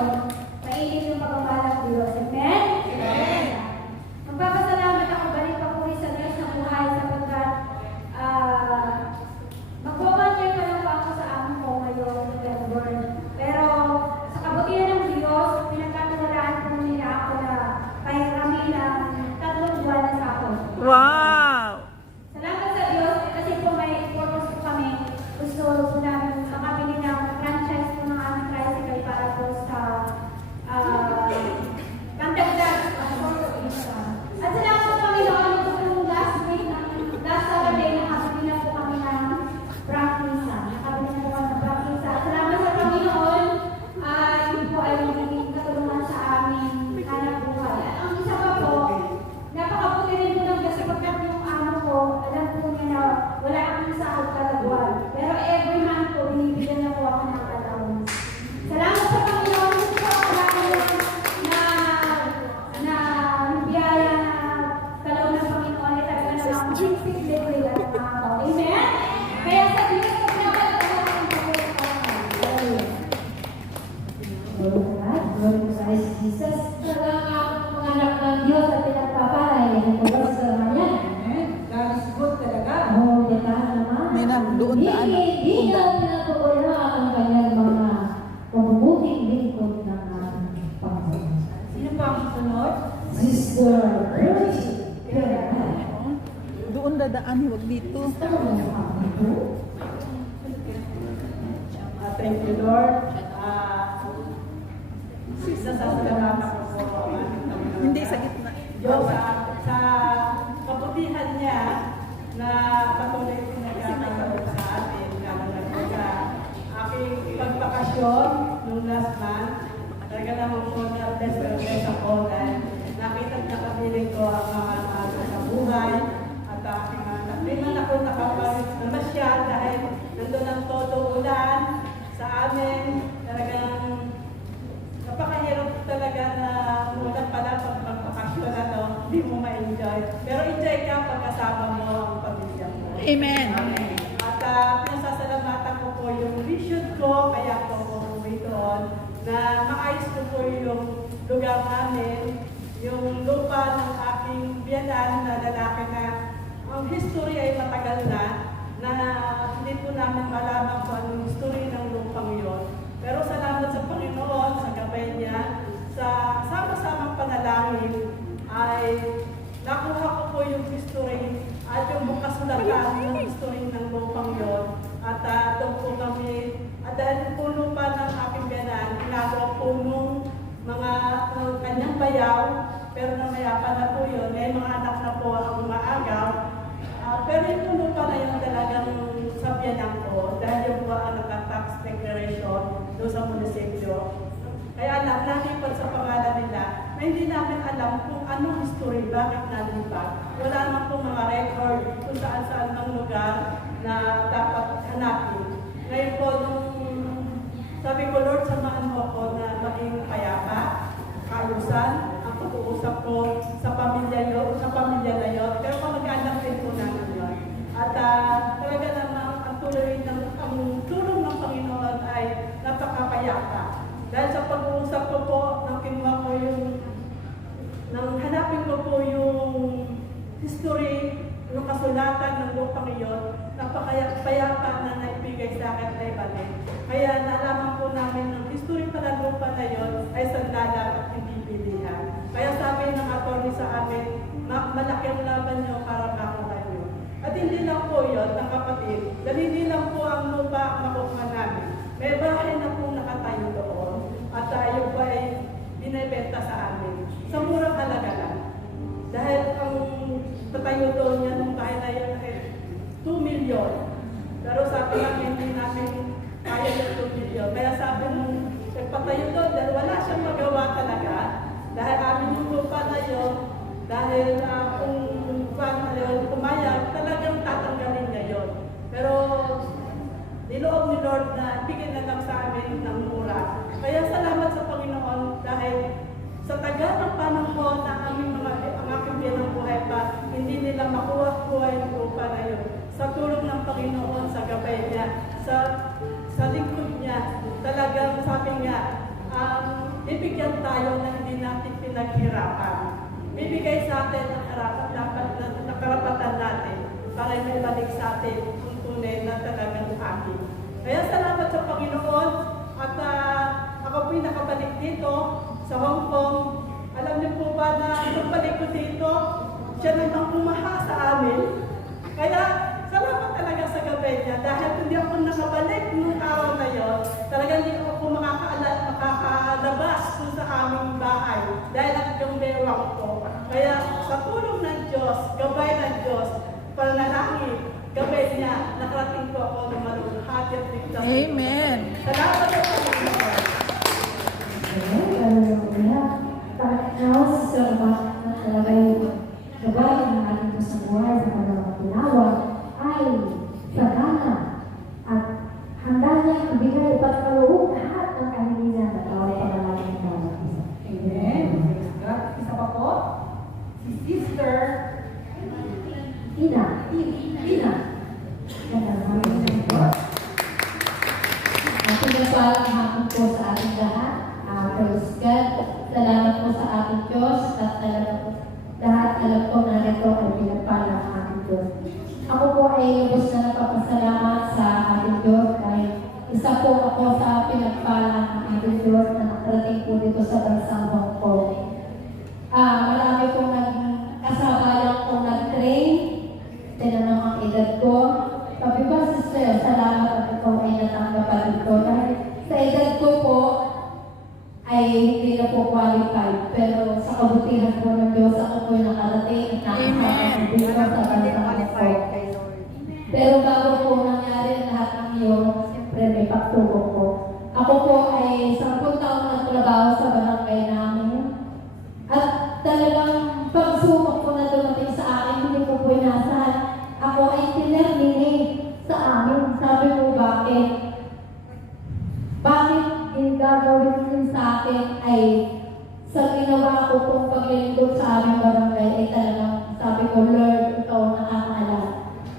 ngayon, mainit yung pagmamahal ng Diyos. Amen? Amen. Magpapasalamat ako, balik papuri sa Diyos na buhay sapagkat mag-1 year pa lang po ako sa amo ko ngayon, November. Pero sa kabutihan ng Diyos, pinagkakanalaan po nila ako na pahirami ng 3 buwan na sa ako. Wow! Salamat sa Diyos kasi po may purpose po kami. Gusto po namin makabili ng franchise po ng aming tricycle para po sa pantagdag. At salamat po kami noon ito po yung last week, last Saturday, nakabili na po kami ng prangkisa. Nakabili na po kami ng prangkisa. At salamat sa Panginoon at yun po ay naging katulungan sa aming hanap buhay. At ang isa pa po, napakabuti rin po ng Diyos sapagkat yung amo ko, alam po niya na wala akong sahod kada buwan. Pero every month po, binibigyan niya po ako ng allowance. Salamat sa Panginoon po ako na biyaya na kaloob ng Panginoon ay talaga namang sigsigli ko yung mga tao. Amen? Kaya sa Diyos, pinapalala ko ang pagkakas. Glory to Christ Jesus. Talaga ang mga anak ng Diyos at pinagpapalay ng Diyos sa kanya. God is good talaga. Oo, diba naman? May doon daan. Hindi na pinatuloy ang kanyang mga pagbubuting lingkod ng ating Panginoon. Sino pa ang sunod? Sister Bertie. Doon dadaan, huwag dito. Thank you, Lord. Sasalamatan ko po ang aming Panginoon. Hindi sa gitna. Diyos, sa kabutihan niya na patuloy ko nagkakaroon sa atin, lalo na po sa aking pagbakasyon noong last month, talaga naman po na-bless ako dahil nakita at nakabiling ko ang mga maaga sa buhay at aking anak. Di man ako namasyal dahil nandun ang todo ulan sa amin. Talagang napakahirap talaga na muna pala pag magpakasyon na to, hindi mo ma-enjoy. Pero enjoy ka pag kasama mo ang pamilya mo. Amen. At pinasasalamatan ko po yung vision ko, kaya po ako umuwi doon, na maayos ko po yung lugar namin, yung lupa ng aking biyanan na lalaki na ang history ay matagal na hindi po namin malaman kung anong history ng lupang yon. Pero salamat sa Panginoon, sa gabay niya, sa sama-samang panalangin, ay nakuha ko po yung history at yung bukas sulatan ng history ng lupang yon. At doon po kami, at dahil po lupa ng aking biyanan, ginagawa po nung mga kanyang bayaw, pero namaya pa na po yun, may mga anak na po ang umaagaw. Pero yung lupa na yun talagang sa biyanan ko, dahil yung po ang naka-tax declaration doon sa munisipyo. Kaya nalipat sa pangalan nila na hindi namin alam kung anong history, bakit nalipat. Wala naman po mga record kung saan-saan ng lugar na dapat hanapin. Ngayon po, nung sabi ko, Lord, samahan mo ako na maging payapa, kaayusan, ang pag-uusap ko sa pamilya na yun. Pero kamag-anak din po namin yun. At talaga namang ang tulong ng Panginoon ay napakapayapa. Dahil sa pag-uusap ko po, nang kinuha ko hanapin ko po yung history, yung kasulatan ng lupang iyon, napakapayapa na naibigay sa akin na ibalik. Kaya nalaman po namin ng history pala lupa na yun ay sandala at hindi bilihan. Kaya sabi ng attorney sa amin, malaki ang laban nyo para makuha nyo. At hindi lang po yun, ng kapatid, dahil hindi lang po ang lupa makuha namin. May bahay na po nakatayo doon at tayo po ay binibenta sa amin. Sa murang halaga lang. Dahil ang patayo doon niya nung bahay na yun ay 2 million. Pero sabi namin, hindi namin kaya yung 2 million. Kaya sabi nung nagpatayo doon, dahil wala siyang magawa talaga. Dahil amin yung lupa na yun, dahil kung pumayag, talagang tatanggalin niya yun. Pero niloob ni Lord na bigyan na lang sa amin bibigyan tayo na hindi natin pinaghirapan. Bibigay sa atin ang karapatan natin para may balik sa atin kung tunay na talagang akin. Kaya salamat sa Panginoon at ako po'y nakabalik dito sa Hong Kong. Alam niyo po ba na pagbalik ko dito, siya namang umaha sa amin. Kaya salamat talaga sa gabi niya dahil kung di ako nakabalik nung araw na yon, talagang hindi ako makakalabas kung sa aming bahay dahil ang yung bewang ko. Kaya sa tulong ng Diyos, gabay ng Diyos, panalangin, gabay niya, nakarating ko ako ng malulhati at ligtas. Amen. Salamat sa Panginoon. Pagkakaos sa mga talaga yung gabay ng ating kasabuhay sa kanilang tinawag ay sagana at handa niya ibigay ipagkaloob lahat ng kahilingan at away panalangin ng bawat isa. Amen. Isa pa po, si Sister Ina. At pinapalang hapon po sa ating lahat. Praise God. Salamat po sa ating Diyos at alam po lahat alam ko na ito ay pinagpala ang ating Diyos. Ako po ay lubos na nagpapasalamat sa ating Diyos dahil isa po ako sa pinagpala ng ating Diyos na nakarating po dito sa bansang Hong Kong. Marami pong kasabayan kong nag-train, tinanong ang edad ko. Sabi ba, sister, salamat at ikaw ay natanggapan dito dahil sa edad ko po ay hindi na po qualified. Pero sa kabutihan po ng Diyos, ako po nakarating at nakakarating dito sa bansang ko. Pero bago po nangyari ang lahat ng iyon, siyempre may pagtulong ko. Ako po ay 10 taon na trabaho sa barangay namin. At talagang pagsubok ko na dumating sa akin, hindi ko po inasahan. Ako ay tinerminate sa amin. Sabi ko, bakit? Bakit yung gagawin din sa akin ay sa ginawa ko pong paglilingkod sa aming barangay ay talagang sabi ko, Lord, ikaw nakakaalam.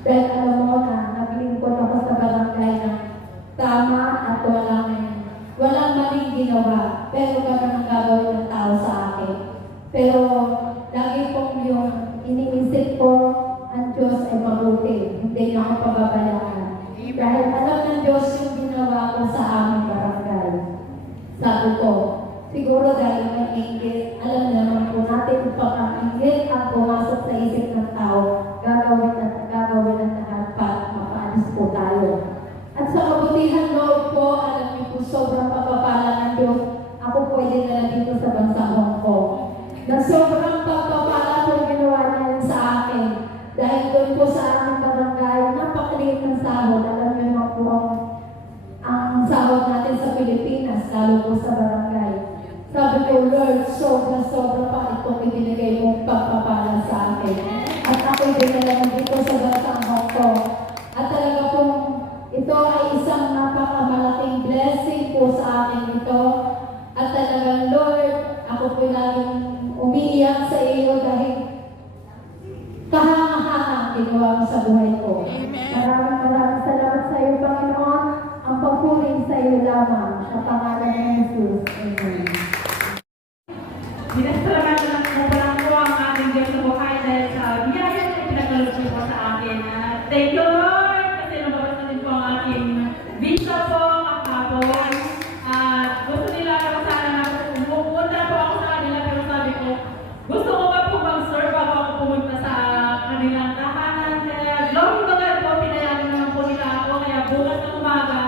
Dahil alam mo na, naglingkod ako sa barangay na tama at walang maling ginawa. Pero gano'n ang gagawin ng tao sa akin. Pero lagi pong yung iniisip ko, ang Diyos ay mabuti. Hindi niya ako pababayaan. Dahil alam ng Diyos yung ginawa ko sa aming barangay. Sabi ko, siguro dahil may inggit, alam naman po natin pag ang inggit ang pumasok sa isip ng tao, gagawin ang lahat para mapaalis po tayo. At sa kabutihan loob po, alam niyo po, sobrang pagpapala ng Diyos, ako po ay dinala dito sa bansang Hong Kong. Na sobrang pagpapala po ginawa niya sa akin. Dahil doon po sa aming barangay, napakaliit ng sahod. Alam niyo naman po ang sahod natin sa Pilipinas, lalo po sa barangay. Sabi ko, Lord, sobra pa itong ibinigay mong pagpapala sa akin. At ako'y dinala dito sa bansang Hong Kong. At talaga pong ito ay isang napakamalaking blessing po sa akin ito. At talagang, Lord, ako po laging umiiyak sa iyo dahil kahanga-hanga ginawa mo sa buhay ko. Maraming salamat sa iyo, Panginoon. Ang pagpuling sa iyo lamang sa pangalan ng Jesus. Amen. Binasalamatan lang po lang po ang ating Diyos sa buhay dahil sa biyaya na pinagkaloob po sa akin. Thank you, Lord! Kasi lumabas na din po ang aking visa po, kahapon. Gusto nila ako sana na pumunta po ako sa kanila pero sabi ko, gusto ko pa po mag-serve bago ako pumunta sa kanilang tahanan. Kaya glory to God po, pinayagan naman po nila ako. Kaya bukas ng umaga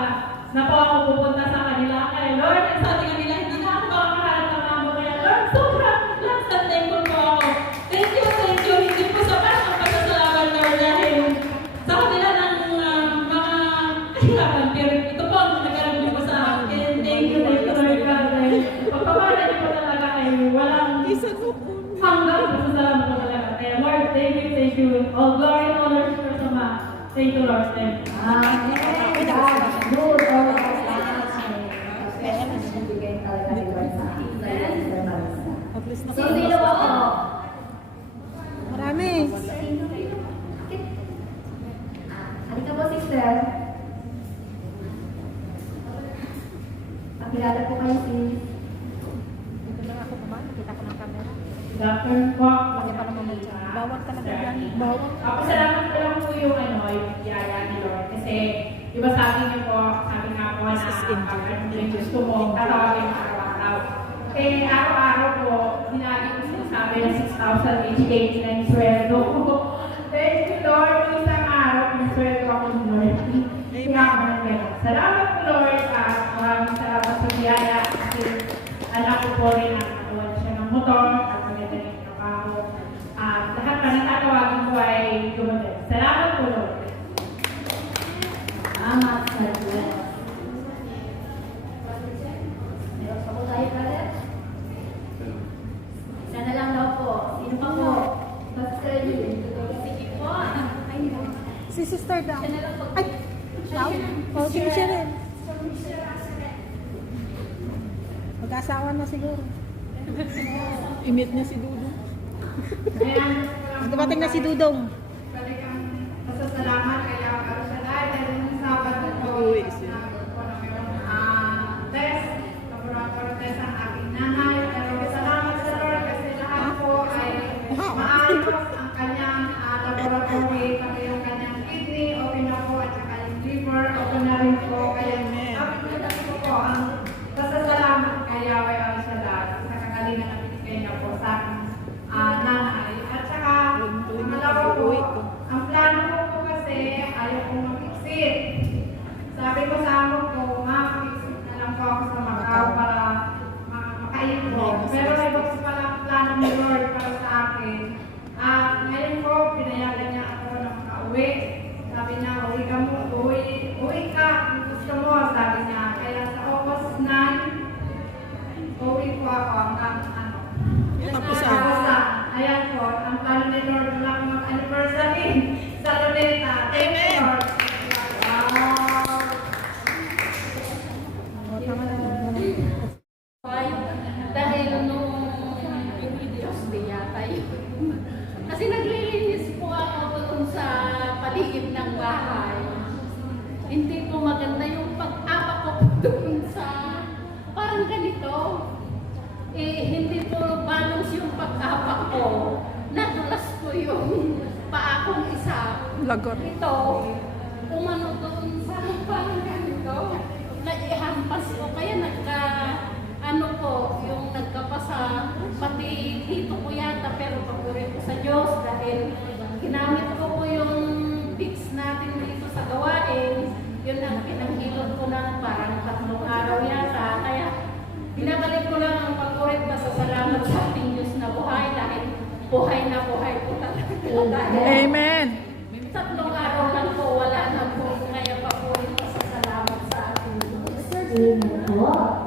na po ako pupunta sa kanila. Kaya Lord, nagsabi nga nila, hindi na ako makakaharap ng amo. Kaya Lord, sobrang lang sa thankful po ako. Thank you. Hindi po sa pas ang pasasalamat, Lord, dahil sa kanila ng mga kahirapan. Pero ito po ang nagkaroon niyo po sa akin. Thank you, Lord God. Dahil pagpapala niyo po talaga ay walang hanggang pasasalamat po talaga. Kaya Lord, thank you. All glory and honor to your sama. Thank you, Lord. Thank you. Amen. Good. All of us bigay talaga ni Lord sa akin. Sino ba ako? Marami. Halika po, sister. Pakilala po kayo, sis. Kita ko ng camera. Dr. Kwok. Lagi pa naman mo dyan. Bawal talaga yan. Bawal. Pasalamat ko lang po yung yung biyaya ni Lord. Kasi, di ba sabi niyo po, sabi nga po na yung gusto mo, tatawagin mo araw-araw. Eh, araw-araw po, hinagi ko sinasabi na 6,000 each day na yung sweldo ko. Thank you, Lord. Isang araw, yung sweldo ako ni Lord. Salamat po, Lord. At maraming salamat sa biyaya. Kasi anak ko po rin ang nakawan siya ng motor at maganda rin yung trabaho. Lahat pa ng tatawagin ko ay dumating. Salamat po, Lord. Salamat, Sir Glenn. Meron pa po tayo, brother? Isa na lang daw po. Sino pa po? Pastor Lee. Sige po. Ay, no. Si Sister daw. Isa na lang po. Ay! Oh, si siya rin. Mag-asawa na siguro. Imit niya si Dudong. Dumating na si Dudong. Balikan pasasalamat kaya para sa dahil ng Sabado po. Uuwi siya. Test, laboratory test ang aking nanay. Pero salamat sa Lord kasi lahat po ay maayos ang kanyang laboratory, pati yung kanyang kidney, open na po at saka yung liver, open na rin po. Kaya sabi ko po ang pasasalamat kaya ay ang sa lahat sa kagalingan na binigay niya po sa aking nanay. At saka, pangalawa po, ang plano ko po kasi ayaw kong mag-exit. Sabi ko sa amo ko, mag-exit na lang po ako sa Macau para makaipon. Pero may box pala ang plano ni Lord para sa akin. Ngayon po, pinayagan niya ako na makauwi. Sabi niya, uwi ka, kung gusto mo, sabi niya. Kaya sa August 9, uwi po ako hanggang ayan po, ang plano ni Lord lang mag-anniversary sa Luneta. Amen! Dahil nung yung videos di yata yun. Kasi naglilinis po ako doon sa paligid ng bahay. Hindi po maganda yung pag-apak ko doon sa parang ganito. Hindi po balance yung pag-apak ko. Nadulas ko yung paa kong isa. Lagot. Ito, umano doon sa parang ganito. Naihampas ko. Kaya yung nagkapasa, pati dito ko yata, pero papuri ko sa Diyos dahil ginamit ko po yung fix natin dito sa gawain. Yun ang pinanghilot ko ng parang 3 araw yata. Kaya binabalik ko lang ang papurit na sa salamat sa ating Diyos na buhay dahil buhay na buhay po talaga. Amen. 3 araw lang po, wala na po. Kaya papurit na sa salamat sa ating Diyos.